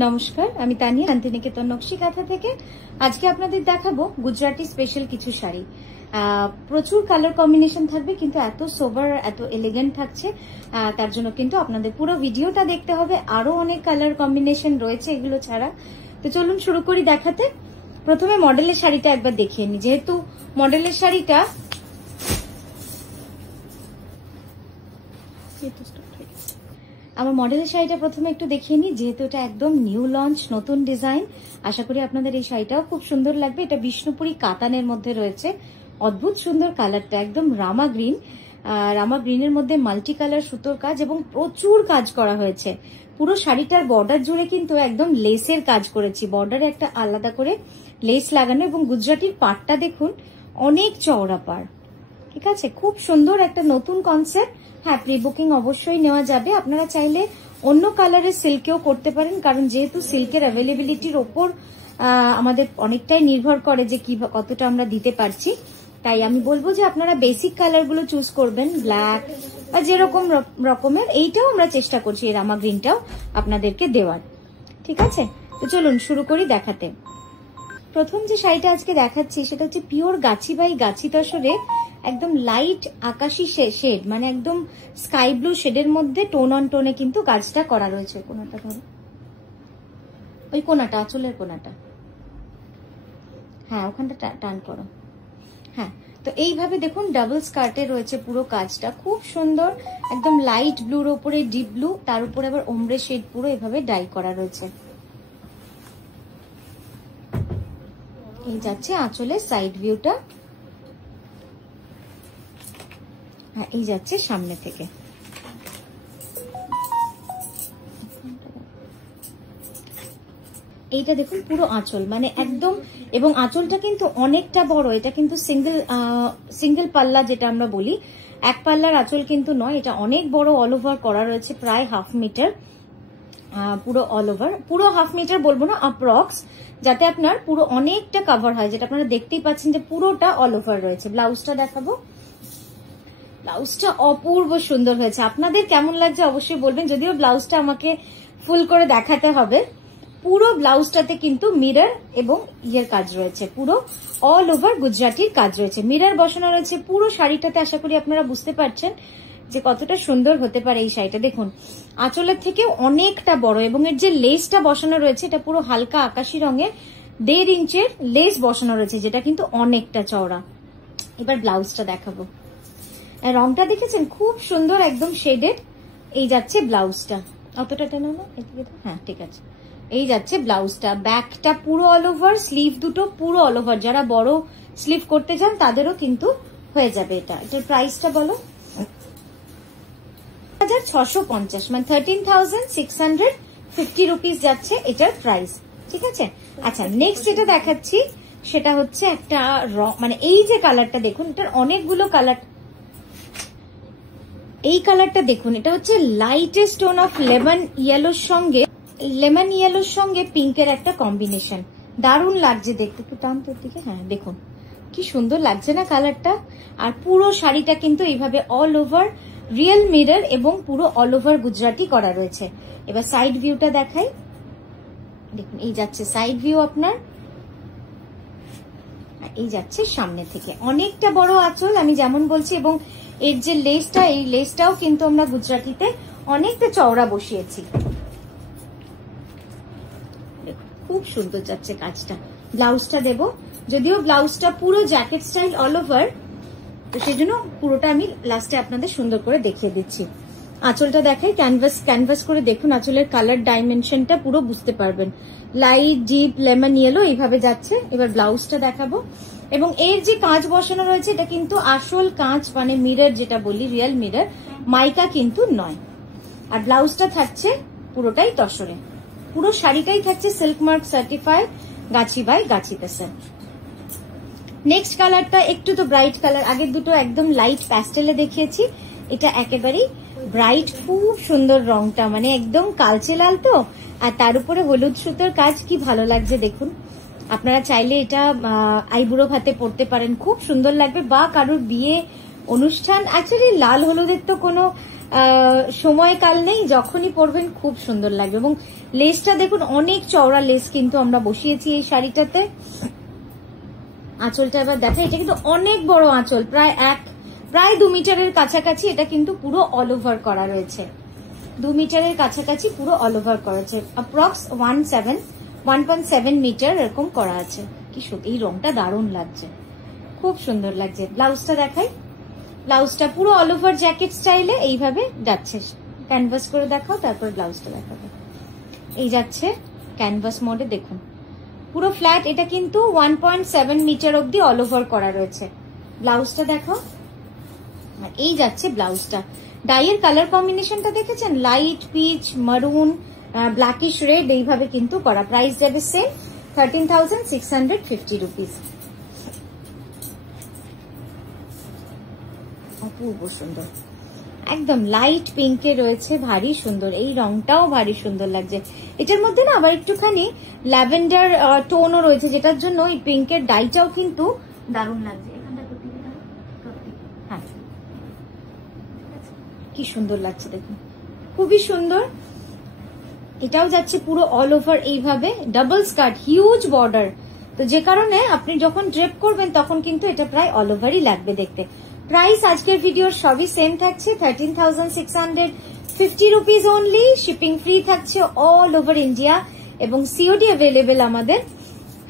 নমস্কার, আমি তানিয়া শান্তিনিকেতন নকশি কাঁথা থেকে। আজকে আপনাদের দেখাবো গুজরাটি স্পেশাল কিছু শাড়ি। প্রচুর কালার কম্বিনেশন থাকবে, কিন্তু এত সোবার, এত এলিগেন্ট থাকছে। তার জন্য কিন্তু আপনাদের পুরো ভিডিওটা দেখতে হবে। আরো অনেক কালার কম্বিনেশন রয়েছে এগুলো ছাড়া। তো চলুন শুরু করি দেখাতে। প্রথমে মডেলের শাড়িটা একবার দেখিয়ে নি, যেহেতু মডেলের শাড়িটা আমার মডেলের শাড়িটা প্রথমে একটু দেখিয়ে নিই, যেহেতু এটা একদম নিউ লঞ্চ, নতুন ডিজাইন। আশা করি আপনাদের এই শাড়িটাও খুব সুন্দর লাগবে। এটা বিষ্ণুপুরি কাতানের মধ্যে রয়েছে। অদ্ভুত সুন্দর কালারটা, একদম রামা গ্রিন। রামা গ্রিনের মধ্যে মাল্টি কালার সুতোর কাজ এবং প্রচুর কাজ করা হয়েছে। পুরো শাড়িটার বর্ডার জুড়ে কিন্তু একদম লেসের কাজ করেছি। বর্ডারে একটা আলাদা করে লেস লাগানো, এবং গুজরাটির পাড়টা দেখুন, অনেক চওড়া পাড়। ঠিক আছে, খুব সুন্দর একটা নতুন কনসেপ্ট। হ্যাঁ, প্রি বুকিং অবশ্যই নেওয়া যাবে। আপনারা চাইলে অন্য কালারের সিল্কেও করতে পারেন, কারণ যেহেতু সিল্কের অ্যাভেলেবিলিটির ওপর আমাদের অনেকটাই নির্ভর করে যে কি কতটা আমরা দিতে পারছি। তাই আমি বলবো যে আপনারা বেসিক কালার গুলো চুজ করবেন, ব্ল্যাক বা যেরকম রকমের। এইটাও আমরা চেষ্টা করছি, এই রামা গ্রিনটাও আপনাদেরকে দেওয়ার। ঠিক আছে, তো চলুন শুরু করি দেখাতে। প্রথম যে শাড়িটা আজকে দেখাচ্ছি সেটা হচ্ছে পিওর গাছি বাই গাছি তসরে, একদম লাইট আকাশি শেড, মানে একদম স্কাই ব্লু শেডের মধ্যে টোন অন টোনে কিন্তু কাজটা করা রয়েছে। কোনাটা ধরো, ওই কোনাটা, আঁচলের কোনাটা, হ্যাঁ ওখানটা টান করো। হ্যাঁ, তো এইভাবে দেখুন ডাবল স্কার্টে রয়েছে পুরো কাজটা, খুব সুন্দর। একদম লাইট ব্লুর ওপরে ডিপ ব্লু, তার উপরে আবার ওমরে শেড পুরো এভাবে ডাই করা রয়েছে। এই যাচ্ছে আঁচলের সাইড ভিউটা। হ্যাঁ, এই যাচ্ছে সামনে থেকে। এইটা দেখুন পুরো আঁচল, মানে একদম, এবং আঁচলটা কিন্তু অনেকটা বড়। এটা কিন্তু সিঙ্গেল পাল্লা যেটা আমরা বলি, এক পাল্লার আঁচল কিন্তু নয়। এটা অনেক বড়, অল ওভার করা রয়েছে, প্রায় হাফ মিটার পুরো অল ওভার। পুরো হাফ মিটার বলবো না, অ্যাপ্রক্স, যাতে আপনার পুরো অনেকটা কভার হয়, যেটা আপনারা দেখতেই পাচ্ছেন যে পুরোটা অল ওভার রয়েছে। ব্লাউজটা দেখাবো। ব্লাউজটা অপূর্ব সুন্দর হয়েছে। আপনাদের কেমন লাগছে অবশ্যই বলবেন, যদিও ব্লাউজটা আমাকে ফুল করে দেখাতে হবে। পুরো ব্লাউজটাতে কিন্তু মিরর এবং ইয়ের কাজ রয়েছে, পুরো অল ওভার গুজরাটির কাজ রয়েছে, মিরর বসানো রয়েছে পুরো শাড়িটাতে। আশা করি আপনারা বুঝতে পারছেন যে কতটা সুন্দর হতে পারে এই শাড়িটা। দেখুন আঁচলের থেকেও অনেকটা বড়, এবং এর যে লেসটা বসানো রয়েছে এটা পুরো হালকা আকাশি রঙের 1.5 ইঞ্চের লেস বসানো রয়েছে, যেটা কিন্তু অনেকটা চওড়া। এবার ব্লাউজটা দেখাবো। রংটা দেখেছেন, খুব সুন্দর, একদম শেডেড। এই যাচ্ছে ব্লাউজটা, অতটা টেনে না, হ্যাঁ ঠিক আছে। এই যাচ্ছে ব্লাউজটা, ব্যাকটা পুরো অল ওভার, স্লিভ দুটো পুরো অল ওভার। যারা বড় স্লিভ করতে চান তাদেরও কিন্তু হয়ে যাবে। এটার প্রাইসটা বলো। 1650, মানে 13,650 রুপিস যাচ্ছে এটার প্রাইস। ঠিক আছে, আচ্ছা নেক্সট যেটা দেখাচ্ছি সেটা হচ্ছে একটা মানে এই যে কালারটা দেখুন, এটার অনেকগুলো কালার। এই কালারটা দেখুন, এটা হচ্ছে লাইটেস্ট টোন অফ লেমন ইয়েলোর সঙ্গে পিঙ্কের একটা কম্বিনেশন। দারুণ লাগছে দেখতে। একটু টান তোর দিকে, হ্যাঁ দেখুন কি সুন্দর লাগছে না কালারটা। আর পুরো শাড়িটা কিন্তু এইভাবে অল ওভার রিয়েল মিরর এবং পুরো অল ওভার গুজরাটি করা রয়েছে। এবার সাইড ভিউটা দেখাই। দেখুন এই যাচ্ছে সাইড ভিউ আপনার, এই যাচ্ছে সামনে থেকে। অনেকটা বড় আঁচল আমি যেমন বলছি, এবং এর যে লেসটা, এই লেসটাও কিন্তু আমরা গুজরাটিতে অনেকটা চওড়া বসিয়েছি। খুব সুন্দর যাচ্ছে কাজটা। ব্লাউজটা দেব, যদিও ব্লাউজটা পুরো জ্যাকেট স্টাইল অল ওভার, তো সেই জন্য পুরোটা আমি লাস্টে আপনাদের সুন্দর করে দেখিয়ে দিচ্ছি। আঁচলটা দেখাই, ক্যানভাস করে দেখুন আঁচলের কালার ডাইমেনশনটা পুরো বুঝতে পারবেন। লাইট ডিপ লেমন ইয়েলো এইভাবে যাচ্ছে। এবার ব্লাউজটা দেখাবো, এবং এর যে কাঁচ বসানো রয়েছে এটা কিন্তু আসল কাঁচ, মানে মিরর যেটা বলি, রিয়েল মিরর, মাইকা কিন্তু নয়। আর ব্লাউজটা থাকছে পুরোটাই তসরে, পুরো শাড়িটাই থাকছে silk mark certified Gachhi by গাছিতে sir. Next কালারটা একটু তো ব্রাইট কালার, আগের দুটো একদম লাইট প্যাস্টেলে দেখিয়েছি, এটা একেবারেই ব্রাইট, খুব সুন্দর রংটা, মানে একদম কালচে লাল তো, আর তার উপরে হলুদ সুতোর কাজ, কি ভালো লাগছে দেখুন। আপনারা চাইলে এটা আইবুড়ো ভাতে পরতে পারেন, খুব সুন্দর লাগবে, বা কারোর বিয়ে অনুষ্ঠান। অ্যাকচুয়ালি লাল হলুদের তো কোনো সময়কাল নেই, যখনই পরবেন খুব সুন্দর লাগবে। এবং লেসটা দেখুন অনেক চওড়া লেস কিন্তু আমরা বসিয়েছি এই শাড়িটাতে। আঁচলটা এবার দেখা, এটা কিন্তু অনেক বড় আঁচল, প্রায় 2 মিটারের কাছাকাছি। এটা কিন্তু পুরো অল ওভার করা রয়েছে, 2 মিটারের কাছাকাছি পুরো অল ওভার করা আছে। অ্যাপ্রক্স 1.7 মিটার এরকম করা আছে। কি সত্যি এই রংটা দারুণ লাগছে, খুব সুন্দর লাগছে। ব্লাউজটা দেখাই, ব্লাউজটা পুরো অল ওভার জ্যাকেট স্টাইলে এইভাবে যাচ্ছে। ক্যানভাস করে দেখাও, তারপর ব্লাউজটা দেখাবো। এই যাচ্ছে ক্যানভাস মোডে, দেখুন পুরো ফ্ল্যাট। এটা কিন্তু 1.7 মিটার অব্দি অল ওভার করা রয়েছে। ব্লাউজটা দেখো, এই যাচ্ছে ব্লাউজটা। ডাইয়ের কালার কম্বিনেশনটা দেখেছেন, লাইট পিচ, মারুন, ব্ল্যাকিশ রেড, এইভাবে কিন্তু করা। প্রাইস যাবে সেম 13,650 রুপিস। অপূর্ব সুন্দর, একদম লাইট পিঙ্কে রয়েছে, ভারী সুন্দর। এই রংটাও ভারী সুন্দর লাগছে। এটার মধ্যে না আবার একটুখানি ল্যাভেন্ডার টোনও রয়েছে, যেটার জন্য এই পিঙ্কের ডাইটাও কিন্তু দারুণ লাগছে। হ্যাঁ, কি সুন্দর লাগছে দেখুন, খুবই সুন্দর। এটাও যাচ্ছে পুরো অল ওভার এইভাবে, ডাবল স্কার্ট, হিউজ বর্ডার। তো যে কারণে আপনি যখন ড্রেপ করবেন তখন কিন্তু এটা প্রায় অল ওভারই লাগবে দেখতে। প্রাইস আজকের ভিডিওর সবই সেম থাকছে, 13,650 রুপিস অনলি। শিপিং ফ্রি থাকছে অল ওভার ইন্ডিয়া এবং সিওডি অ্যাভেলেবেল আমাদের।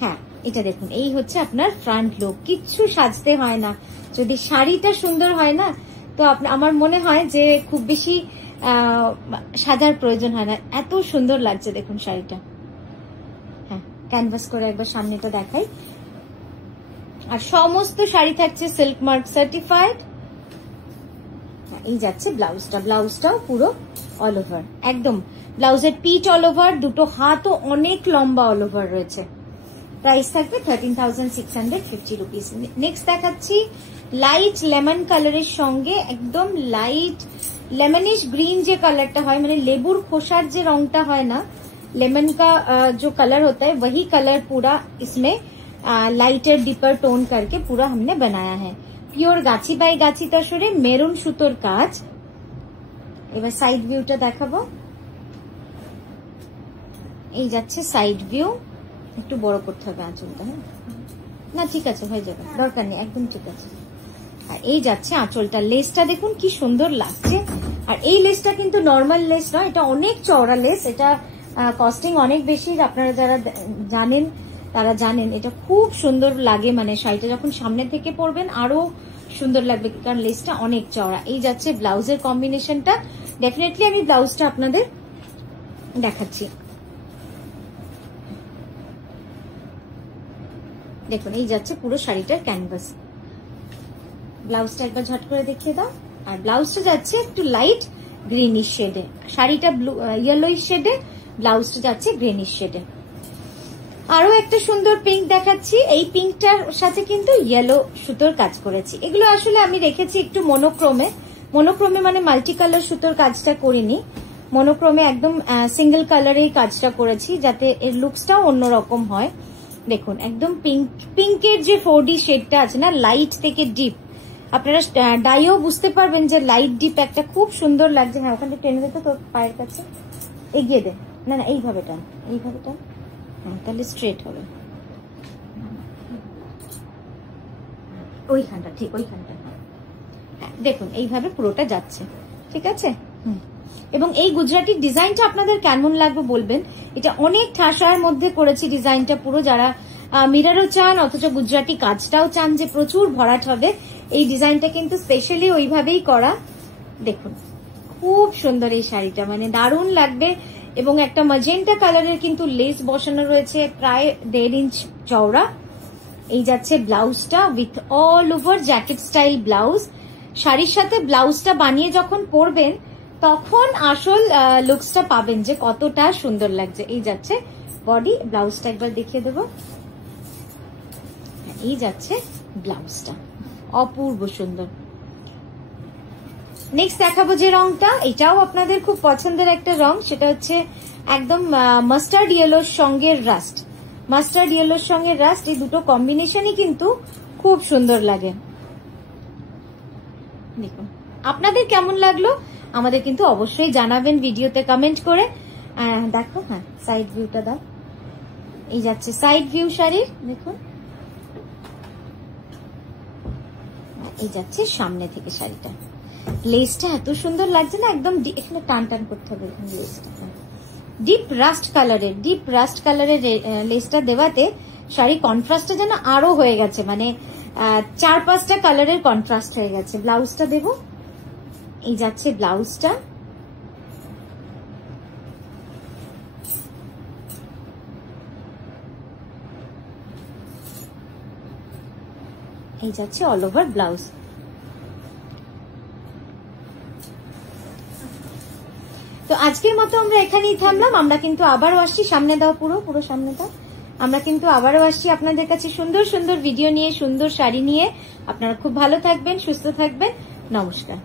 হ্যাঁ, এটা দেখুন, এই হচ্ছে আপনার ফ্রন্ট লুক। কিচ্ছু সাজতে হয় না, যদি শাড়িটা সুন্দর হয় না তো আমার মনে হয় যে খুব বেশি সাজার প্রয়োজন হয় না, এত সুন্দর লাগছে দেখুন শাড়িটা। হ্যাঁ, ক্যানভাস করে একবার সামনেটা দেখাই। আর সমস্ত শাড়ি থাকছে সিল্ক মার্ক সার্টিফাইড। এই যাচ্ছে ব্লাউজটা, ব্লাউজটাও পুরো অল ওভার একদম। ব্লাউজের পিচ অল ওভার, দুটো হাতও অনেক লম্বা অল ওভার রয়েছে। প্রাইস থাকবে 13,650 রুপিস। নেক্সট দেখাচ্ছি লাইট লেমন কালারের সঙ্গে একদম লাইট লেমনিশ গ্রিন যে কালারটা হয়, মানে লেবুর খোসার যে রংটা হয় না, लेमन का जो कलर होता है वही कलर पूरा इसमें लाइटर डिपर टोन करके पूरा हमने बनाया है। Pure Gachhi by Gachhi তসরে maroon সুতোর কাজ। এবার সাইড ভিউটা দেখাবো, এই যাচ্ছে সাইড ভিউ। একটু বড় করতে হবে আঁচলটা, হ্যাঁ না ঠিক আছে হয়ে যাবে, দরকার নেই, একদম ঠিক আছে। আর এই যাচ্ছে আঁচলটা, লেসটা দেখুন কি সুন্দর লাগছে। আর এই লেসটা কিন্তু নর্মাল লেস নয়, এটা অনেক চওড়া লেস, এটা কস্টিং অনেক বেশি। আপনারা যারা জানেন তারা জানেন এটা খুব সুন্দর লাগে, মানে শাড়িটা যখন সামনে থেকে পরবেন আরো সুন্দর লাগবে, কারণ লেসটা অনেক চওড়া। এই যাচ্ছে ব্লাউজের কম্বিনেশনটা, ডেফিনেটলি আমি ব্লাউজটা আপনাদের দেখাচ্ছি। দেখুন এই যাচ্ছে পুরো শাড়িটার ক্যানভাস। ব্লাউজটা একবার ঝট করে দেখিয়ে দাও। আর ব্লাউজটা যাচ্ছে একটু লাইট গ্রিনিশ শেডে, শাড়িটা ব্লু ইয়েলোইশ শেডে, ব্লাউজটা যাচ্ছে গ্রিনিশ শেডে। আরো একটা সুন্দর পিঙ্ক দেখাচ্ছি, এই পিঙ্কটার সাথে কিন্তু ইয়েলো সুতোর কাজ করেছি। এগুলো আসলে আমি রেখেছি একটু মনোক্রোমে, মনোক্রোমে মানে মাল্টি কালার সুতোর কাজটা করিনি, মনোক্রোমে একদম সিঙ্গেল কালারেই কাজটা করেছি যাতে এর লুকসটাও অন্যরকম হয়। দেখুন একদম পিঙ্ক, পিঙ্কের যে 4D শেডটা আছে না, লাইট থেকে ডিপ, আপনারা ডাইও বুঝতে পারবেন যে লাইট ডিপ একটা খুব সুন্দর লাগছে। হ্যাঁ ওখানে টেনে দিতে তোর পায়ের কাছে, এগিয়ে দে, না না এইভাবে টান, এইভাবে টান, হ্যাঁ তাহলে স্ট্রেট হবে, ওইখানটা ঠিক ওইখানটা। হ্যাঁ দেখুন এইভাবে পুরোটা যাচ্ছে, ঠিক আছে। এবং এই গুজরাটির ডিজাইনটা আপনাদের কেমন লাগবে বলবেন। এটা অনেক ঠাসার মধ্যে করেছি ডিজাইনটা পুরো, যারা মিরারও চান অথচ গুজরাটি কাজটাও চান যে প্রচুর ভরাট হবে, এই ডিজাইনটা কিন্তু স্পেশালি ওইভাবেই করা। দেখুন খুব সুন্দর এই শাড়িটা, মানে দারুণ লাগবে। এবং একটা ম্যাজেন্টা কালারের কিন্তু লেস বসানো রয়েছে, প্রায় 1.5 ইঞ্চ চওড়া। এই যাচ্ছে ব্লাউজটা with all over jacket style blouse. শাড়ির সাথে ব্লাউজটা বানিয়ে যখন পরবেন তখন আসল লুকসটা পাবেন যে কতটা সুন্দর লাগছে। এই যাচ্ছে বডি, ব্লাউজটা একবার দেখিয়ে দেবো। এই যাচ্ছে ব্লাউজটা, অপূর্ব সুন্দর। নেক্সট দেখাবো যে রংটা, এটাও আপনাদের খুব পছন্দের একটা রং, সেটা হচ্ছে একদম মাস্টার্ড ইয়েলোর সঙ্গে রাস্ট। মাস্টার্ড ইয়েলোর সঙ্গে রাস্ট, এই দুটো কম্বিনেশনই কিন্তু খুব সুন্দর লাগে। দেখুন আপনাদের কেমন লাগলো আমাদের কিন্তু অবশ্যই জানাবেন ভিডিওতে কমেন্ট করে। দেখো, হ্যাঁ সাইড ভিউটা দাও। এই যাচ্ছে সাইড ভিউ শাড়ির, দেখুন এই যাচ্ছে সামনে থেকে শাড়িটা। লেসটা এত সুন্দর লাগছে না, একদম এখানে টান টান করতে হবে। লেসটা ডিপ রাস্ট কালারের লেসটা দেওয়াতে শাড়ি কন্ট্রাস্টটা যেন আরো হয়ে গেছে, মানে 4-5টা কালারের কন্ট্রাস্ট হয়ে গেছে। ব্লাউজটা দেব, এই যাচ্ছে ব্লাউজটা। এই যাচ্ছে অল ওভার ব্লাউজ। তো আজকের মতো আমরা এখানেই থামলাম। আমরা কিন্তু আবারও আসছি, সামনে দাও, পুরো সামনে দাও। আমরা কিন্তু আবারও আসছি আপনাদের কাছে সুন্দর সুন্দর ভিডিও নিয়ে, সুন্দর শাড়ি নিয়ে। আপনারা খুব ভালো থাকবেন, সুস্থ থাকবেন। নমস্কার।